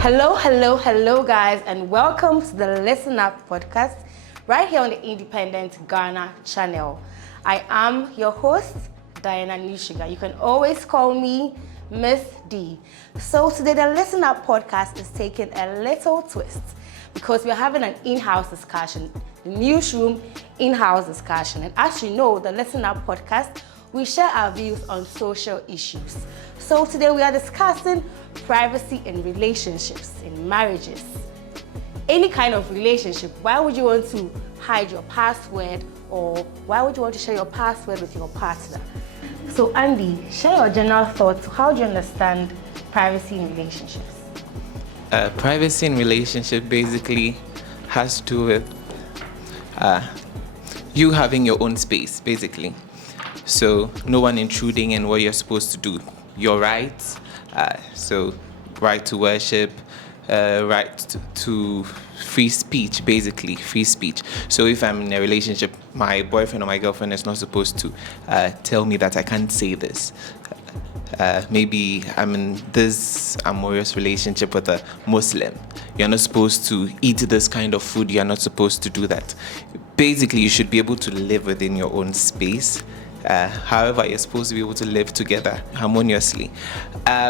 Hello, guys, and welcome to the ListenUp Podcast, right here on the Independent Ghana channel. I am your host, Diana Nishiga. You can always call me Miss D. So today, the ListenUp Podcast is taking a little twist because we're having an in-house discussion, the newsroom in-house discussion. And as you know, the ListenUp Podcast, we share our views on social issues. So today we are discussing privacy in relationships, in marriages. Any kind of relationship, why would you want to hide your password, or why would you want to share your password with your partner? So Andy, share your general thoughts. How do you understand privacy in relationships? Privacy in relationship basically has to do with you having your own space, basically. So no one intruding in what you're supposed to do. Your rights, so right to worship, right to free speech, basically free speech. So if I'm in a relationship, my boyfriend or my girlfriend is not supposed to tell me that I can't say this. Maybe I'm in this amorous relationship with a Muslim. You're not supposed to eat this kind of food. You're not supposed to do that. Basically, you should be able to live within your own space. However, you're supposed to be able to live together harmoniously.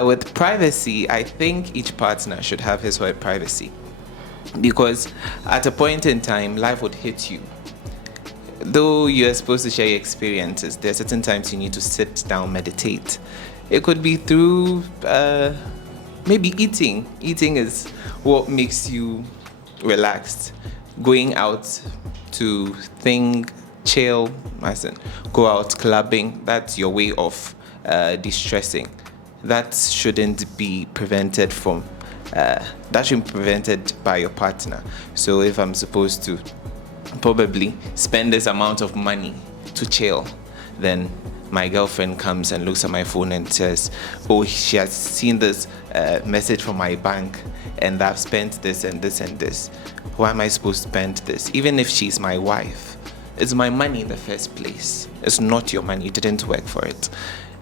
With privacy, I think each partner should have his or her privacy, because at a point in time, life would hit you. Though you're supposed to share your experiences, there are certain times you need to sit down, meditate. It could be through maybe eating. Eating is what makes you relaxed. Going out to think, chill, go out clubbing, that's your way of de-stressing. That shouldn't be prevented by your partner. So if I'm supposed to probably spend this amount of money to chill, then my girlfriend comes and looks at my phone and says, oh, she has seen this message from my bank and I've spent this and this and this. Why am I supposed to spend this? Even if she's my wife, it's my money in the first place. It's not your money. You didn't work for it.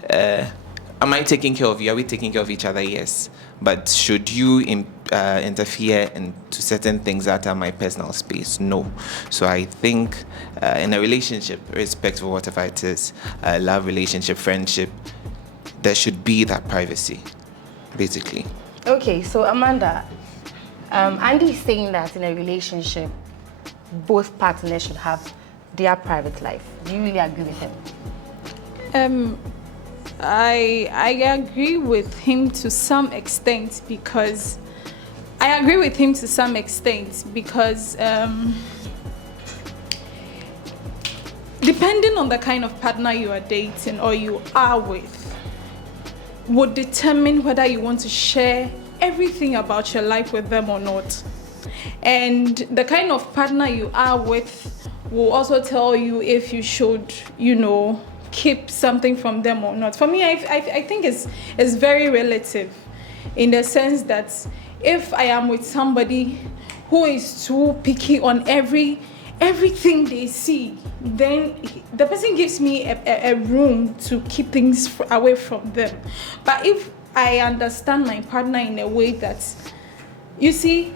Am I taking care of you? Are we taking care of each other? Yes. But should you interfere into certain things that are my personal space? No. So I think in a relationship, respect for whatever it is, love, relationship, friendship, there should be that privacy, basically. Okay, so Amanda, Andy is saying that in a relationship, both partners should have their private life. Do you really agree with him? I agree with him to some extent because depending on the kind of partner you are dating or you are with would determine whether you want to share everything about your life with them or not. And the kind of partner you are with will also tell you if you should, keep something from them or not. For me, I think it's very relative in the sense that if I am with somebody who is too picky on everything they see, then the person gives me a room to keep things away from them. But if I understand my partner in a way that, you see,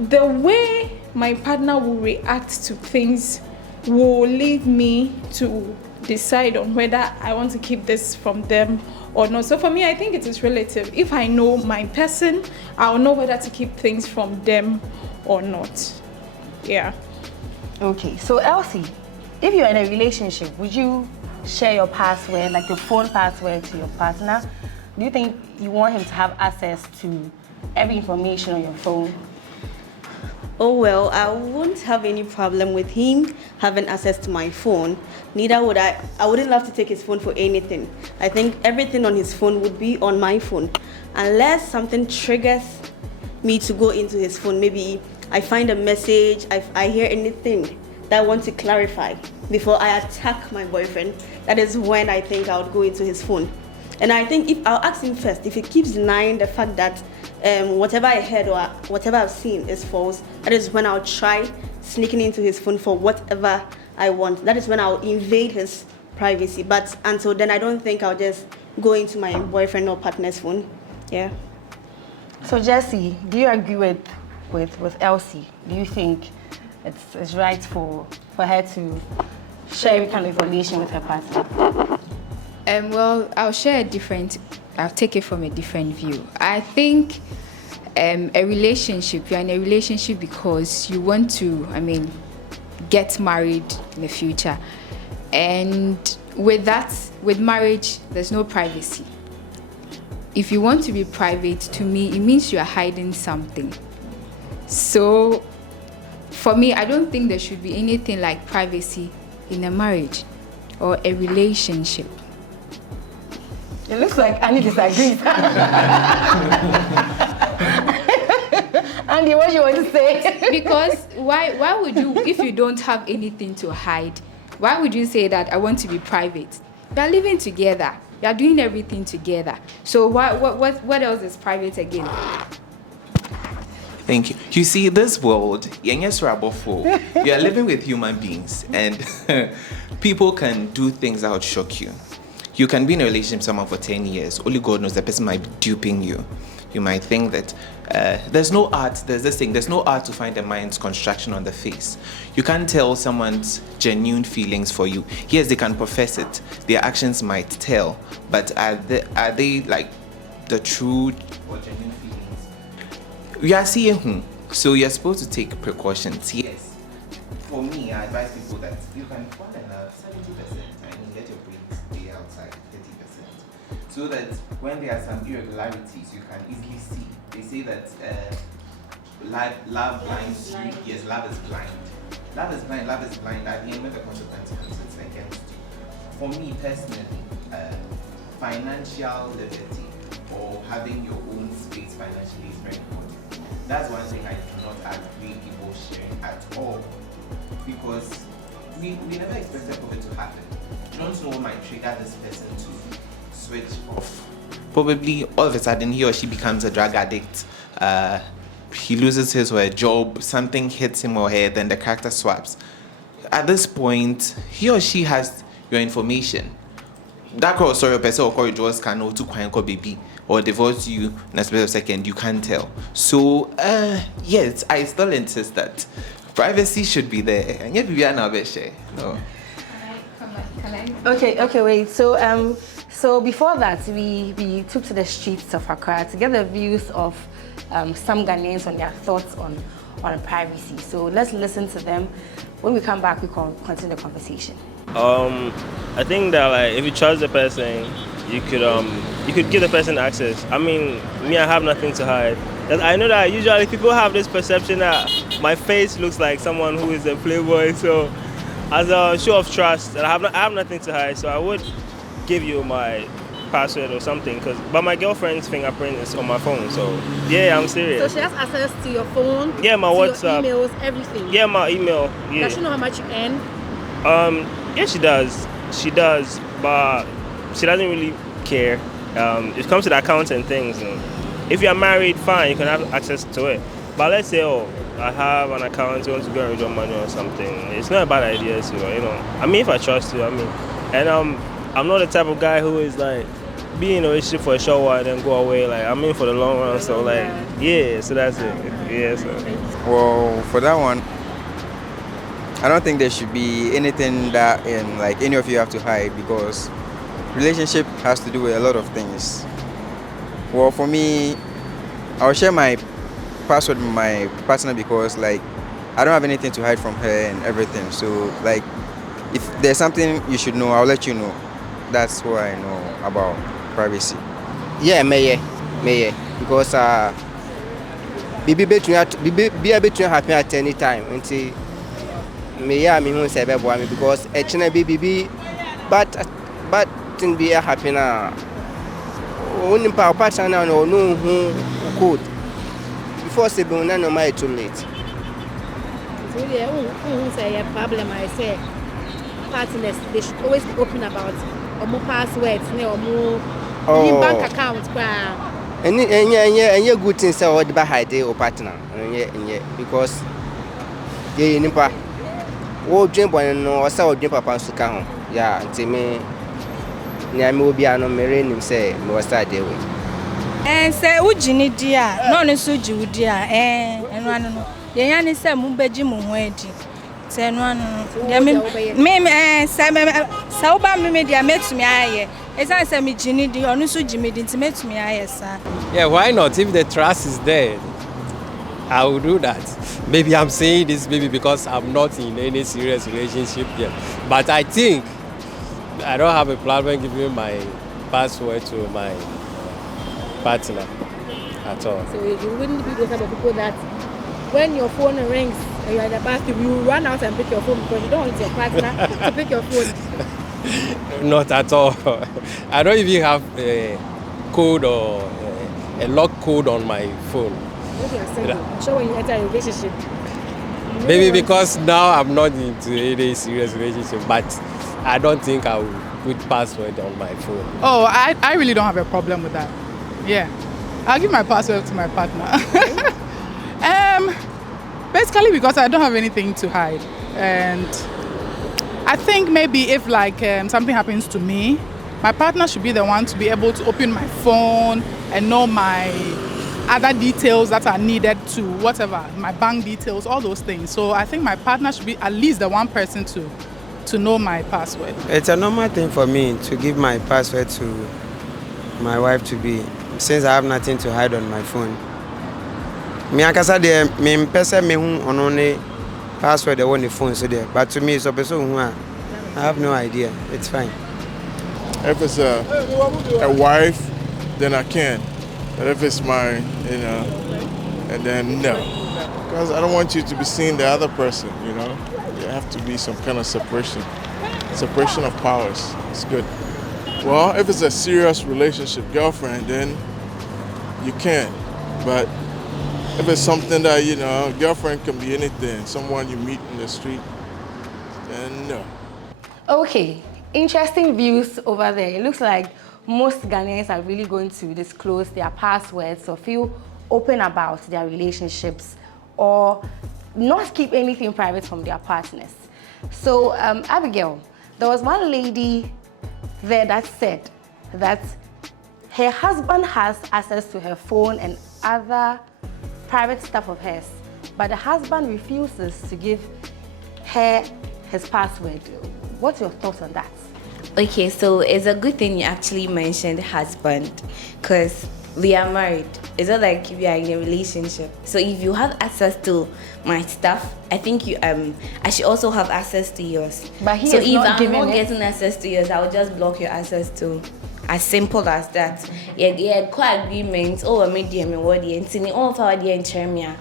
the way my partner will react to things will lead me to decide on whether I want to keep this from them or not. So for me, I think it is relative. If I know my person, I'll know whether to keep things from them or not. Yeah. Okay, so Elsie, if you're in a relationship, would you share your password, like your phone password, to your partner? Do you think you want him to have access to every information on your phone? Oh well, I wouldn't have any problem with him having access to my phone. Neither would I wouldn't love to take his phone for anything. I think everything on his phone would be on my phone. Unless something triggers me to go into his phone. Maybe I find a message, I hear anything that I want to clarify before I attack my boyfriend. That is when I think I would go into his phone. And I think if I'll ask him first, if he keeps denying the fact that whatever I heard or whatever I've seen is false, that is when I'll try sneaking into his phone for whatever I want. That is when I'll invade his privacy. But until then, I don't think I'll just go into my boyfriend or partner's phone. Yeah. So Jesse, do you agree with Elsie? Do you think it's right for her to share every kind of information with her partner? Well, I'll take it from a different view. I think a relationship, you're in a relationship because you want to, get married in the future. And with marriage, there's no privacy. If you want to be private, to me, it means you are hiding something. So, for me, I don't think there should be anything like privacy in a marriage or a relationship. It looks like Annie disagrees. Andy, what do you want to say? Because why would you, if you don't have anything to hide, why would you say that I want to be private? You are living together. You are doing everything together. So what else is private again? Thank you. You see, this world, you are living with human beings, and people can do things that would shock you. You can be in a relationship with someone for 10 years. Only God knows the person might be duping you. You might think that there's no art to find a mind's construction on the face. You can't tell someone's genuine feelings for you. Yes, they can profess it. Their actions might tell. But are they like the true or genuine feelings? We are seeing so you're supposed to take precautions. Yes. For me, I advise people that you can fall in love 70% and let your brains be outside 30%. So that when there are some irregularities, you can easily see. They say that love blinds you. Yes, love is blind. Love is blind. At the end, when the consequences comes, it's against you. For me personally, financial liberty or having your own space financially is very important. That's one thing I do not agree people sharing at all. Because we never expected COVID to happen. You don't know what might trigger this person to switch off. Probably all of a sudden he or she becomes a drug addict. He loses his or her job, something hits him or her, then the character swaps. At this point, he or she has your information. That girl, sorry, person or call just can know to call baby or divorce you in a split of second, you can't tell. So yes, I still insist that privacy should be there. And yet we are now share. No. Can I? Okay, wait. So before that, we took to the streets of Accra to get the views of some Ghanaians on their thoughts on privacy. So let's listen to them. When we come back, we can continue the conversation. I think that if you trust the person, you could give the person access. I have nothing to hide. I know that usually people have this perception that my face looks like someone who is a playboy. So as a show of trust, I have nothing to hide. So I would give you my password or something, but my girlfriend's fingerprint is on my phone, so yeah, I'm serious. So she has access to your phone? Yeah, my WhatsApp, your emails, everything? Yeah, my email. Yeah. Does she know how much you earn? Yeah, she does, but she doesn't really care. It comes to the accounts and things. If you're married, fine, you can have access to it. But let's say, I have an account, you want to go and withdraw money or something. It's not a bad idea, if I trust you, and I'm not the type of guy who is like be in a relationship for a short while and then go away. I'm in for the long run, so so that's it. Yeah, so. Well, for that one, I don't think there should be anything that any of you have to hide, because relationship has to do with a lot of things. Well, for me, I'll share my password with my partner because I don't have anything to hide from her and everything. So if there's something you should know, I'll let you know. That's what I know about privacy. Yeah, may because be between happen at any time until me who say because baby but thing be happy now. Only partner no who could before say no my too late. So who say a problem I say partners they should always be open about more passwords, more bank accounts. And yeah, good things are all the hide or partner. And because yeah, nipa. Oh, dream boy no, so dream papa to come. Yeah, until me. Near me will be an American say, no, start there. And say ujini dia, no no suji udia, and one no. The yanni said Mumbeji Mumweji. Say no, me, Sauba media met me. As I said, me Ginny, the Onusu Jimmy didn't met me. Sir. Yeah, why not? If the trust is there, I will do that. Maybe I'm saying this maybe because I'm not in any serious relationship yet. But I think I don't have a problem giving my password to my partner at all. So you wouldn't be the type of people that when your phone rings and you're at the bathroom, you run out and pick your phone because you don't want your partner to pick your phone. Not at all. I don't even have a code or a lock code on my phone. I'm sure when you enter a relationship. Maybe because now I'm not into any serious relationship, but I don't think I will put password on my phone. Oh, I really don't have a problem with that. Yeah. I'll give my password to my partner. Basically because I don't have anything to hide. And I think maybe if like something happens to me, my partner should be the one to be able to open my phone and know my other details that are needed to whatever, my bank details, all those things. So I think my partner should be at least the one person to know my password. It's a normal thing for me to give my password to my wife to be, since I have nothing to hide on my phone. Me akasa de me pese me hu onone password on the phone so there, but to me it's a person who I have no idea. It's fine. If it's a wife, then I can. But if it's mine, and then no. Because I don't want you to be seeing the other person, There have to be some kind of separation of powers. It's good. Well, if it's a serious relationship, girlfriend, then you can. But if it's something that, girlfriend can be anything, someone you meet in the street, then no. Okay, interesting views over there. It looks like most Ghanaians are really going to disclose their passwords or feel open about their relationships or not keep anything private from their partners. So, Abigail, there was one lady there that said that her husband has access to her phone and other private stuff of hers, but the husband refuses to give her his password. What's your thoughts on that? Okay, so it's a good thing you actually mentioned husband, because we are married. It's not like we are in a relationship. So if you have access to my stuff, I think I should also have access to yours. But he so is if not I'm giving not it. getting access to yours, I will just block your access to. As simple as that. Yeah, co-agreement. Oh, I made them and what the and all of our dear and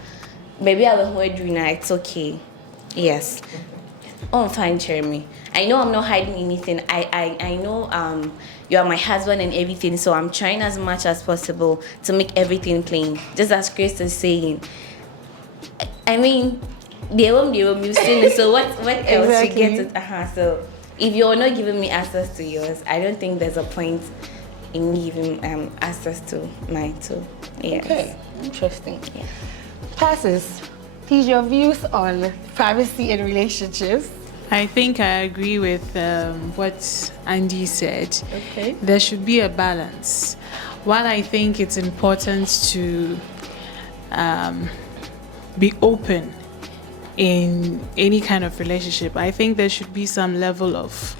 maybe I will hold you now. It's okay. Yes. Oh, fine, Jeremy. I know I'm not hiding anything. I know you are my husband and everything, so I'm trying as much as possible to make everything clean. Just as Chris is saying. I mean, they won't you've seen it, so what else Exactly. you get it? So if you're not giving me access to yours, I don't think there's a point in me giving access to mine too. Yes. Okay, interesting. Yeah. Passes, please your views on privacy in relationships. I think I agree with what Andy said. Okay. There should be a balance. While I think it's important to be open in any kind of relationship, I think there should be some level of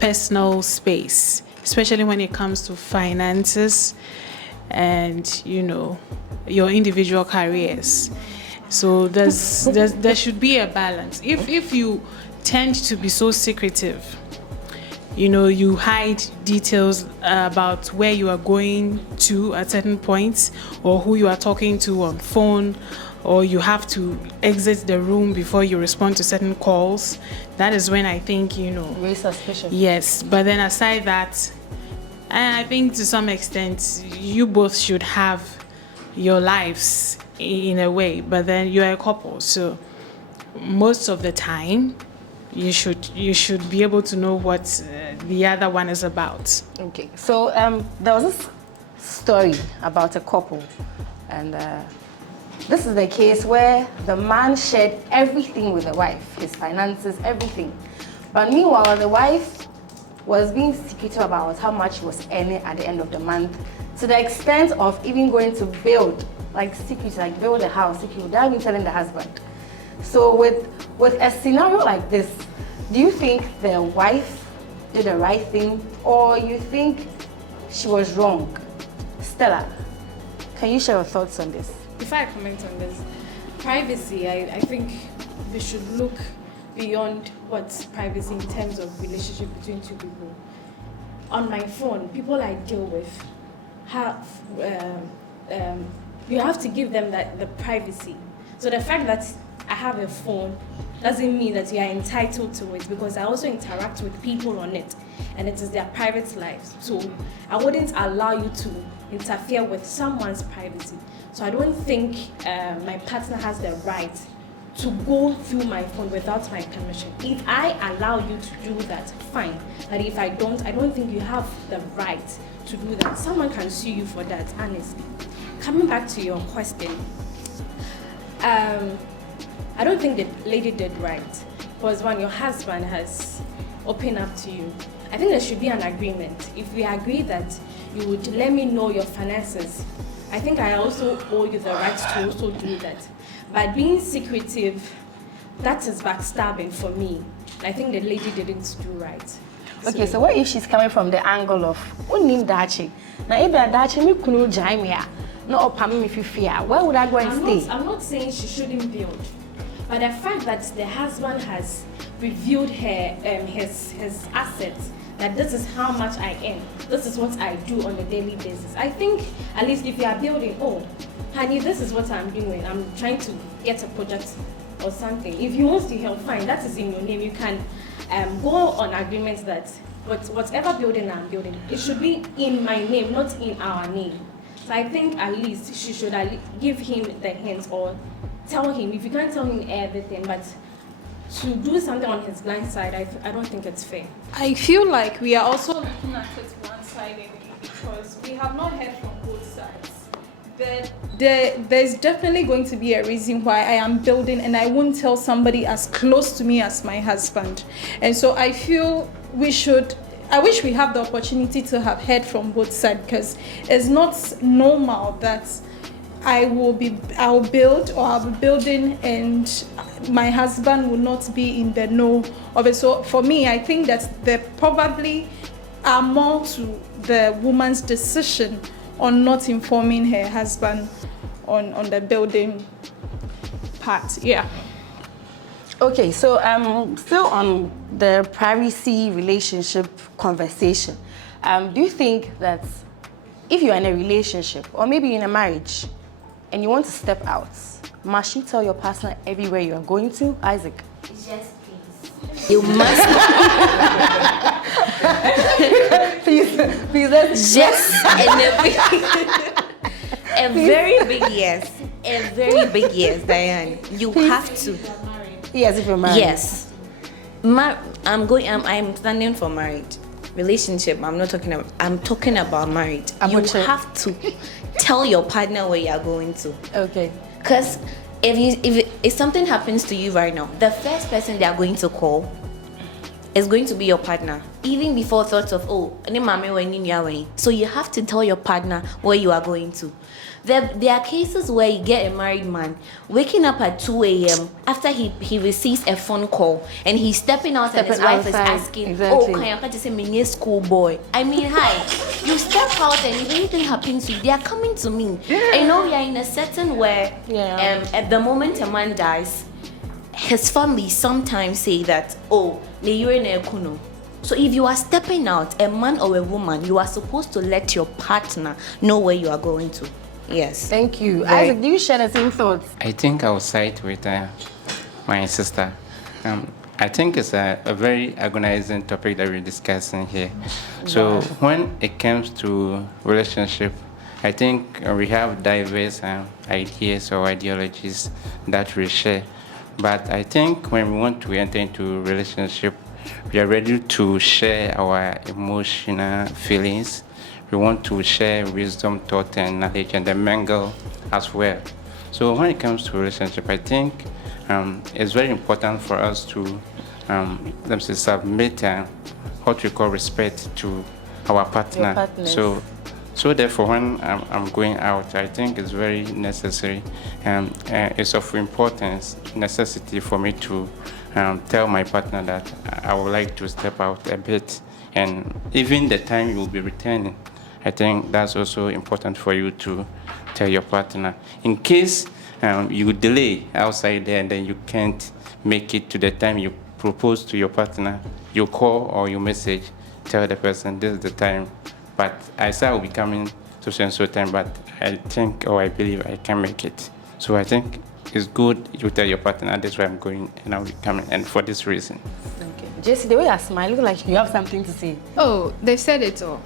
personal space, especially when it comes to finances and, your individual careers. So there should be a balance. If you tend to be so secretive, you hide details about where you are going to at certain points or who you are talking to on phone, or you have to exit the room before you respond to certain calls, that is when I think, Very suspicious. Yes, but then aside that, I think to some extent, you both should have your lives in a way, but then you're a couple, so most of the time you should be able to know what the other one is about. Okay, so there was this story about a couple, and this is the case where the man shared everything with the wife, his finances, everything, but meanwhile the wife was being secretive about how much he was earning at the end of the month to the extent of even going to build, like secretly, like build a house secretly without even telling the husband. So with a scenario like this, do you think the wife did the right thing, or you think she was wrong? Stella, can you share your thoughts on this? Before I comment on this, privacy, I think we should look beyond what's privacy in terms of relationship between two people. On my phone, people I deal with have, you have to give them the privacy. So the fact that I have a phone doesn't mean that you are entitled to it, because I also interact with people on it, and it is their private lives. So I wouldn't allow you to interfere with someone's privacy. So I don't think my partner has the right to go through my phone without my permission. If I allow you to do that, fine. But if I don't think you have the right to do that. Someone can sue you for that, honestly. Coming back to your question, I don't think the lady did right, because when your husband has opened up to you, I think there should be an agreement. If we agree that you would let me know your finances, I think I also owe you the right to also do that. But being secretive, that is backstabbing for me. I think the lady didn't do right. Okay, so what if she's coming from the angle of unim dachi? Now if dachi me kunu jaimia, no opami if you fear, where would I go and stay? I'm not saying she shouldn't build, but the fact that the husband has reviewed her his assets, that this is how much I earn, this is what I do on a daily basis. I think at least if you are building, oh, honey, this is what I'm doing. I'm trying to get a project or something. If you want to help, fine, that is in your name. You can go on agreements that whatever building I'm building, it should be in my name, not in our name. So I think at least she should give him the hints, or tell him, if you can't tell him everything, but to do something on his blind side, I don't think it's fair. I feel like we are also looking at it one-sidedly, because we have not heard from both sides. There's definitely going to be a reason why I am building, and I won't tell somebody as close to me as my husband. And so I feel I wish we have the opportunity to have heard from both sides, because it's not normal that I'll build, or I'll be building, and my husband will not be in the know of it. So for me, I think that there probably are more to the woman's decision on not informing her husband on the building part. Yeah. Okay, so still on the privacy relationship conversation, do you think that if you're in a relationship, or maybe you're in a marriage, and you want to step out, must you tell your partner everywhere you're going to? Isaac? Yes, please. You must. please, let's yes. A very big yes. A very big yes, Diane. You have to. Yes, if you're married. Yes. I'm standing for married. Relationship, I'm talking about married. You have to tell your partner where you're going to. Okay. Because if something happens to you right now, the first person they are going to call is going to be your partner, even before thoughts of, so you have to tell your partner where you are going to. There are cases where you get a married man waking up at 2 a.m. after he receives a phone call, and he's stepping out and his wife is asking, exactly. Oh, can you just say me schoolboy? I mean, hi, you step out, and if anything happens to you, they are coming to me. Yeah. You know, we are in a setting where at the moment a man dies, his family sometimes say that, oh, so if you are stepping out, a man or a woman, you are supposed to let your partner know where you are going to. Yes. Thank you. Isaac, do you share the same thoughts? I think I'll side with my sister. I think it's a very agonizing topic that we're discussing here. So when it comes to relationship, I think we have diverse ideas or ideologies that we share. But I think when we want to enter into a relationship, we are ready to share our emotional feelings. We want to share wisdom, thought, and knowledge, and the mingle as well. So when it comes to relationship, I think it's very important for us to submit what we call respect to our partner. So So therefore, when I'm going out, I think it's very necessary and it's of importance, necessity for me to tell my partner that I would like to step out a bit. And even the time you will be returning, I think that's also important for you to tell your partner. In case you delay outside there and then you can't make it to the time you propose to your partner, you call or you message, tell the person this is the time, but I say I will be coming to so time, but I think or I believe I can make it. So I think it's good you tell your partner this is where I'm going and I'll be coming, and for this reason. Okay. Jesse, the way you smile, look like you have something to say. Oh, they've said it all.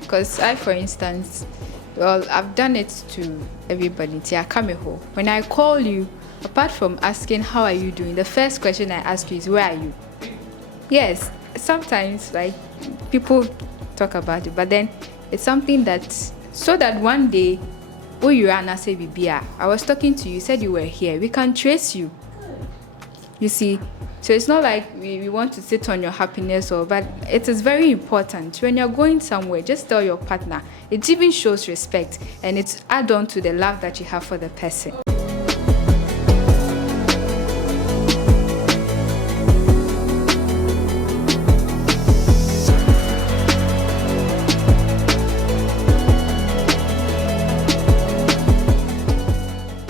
Because I, for instance, well, I've done it to everybody. When I call you, apart from asking how are you doing, the first question I ask you is where are you? Yes, sometimes like people talk about it, but then it's something that so that one day, oh, you are not say Bibia. I was talking to you, said you were here. We can trace you. You see, so it's not like we want to sit on your happiness, but it is very important. When you're going somewhere, just tell your partner. It even shows respect and it's add on to the love that you have for the person.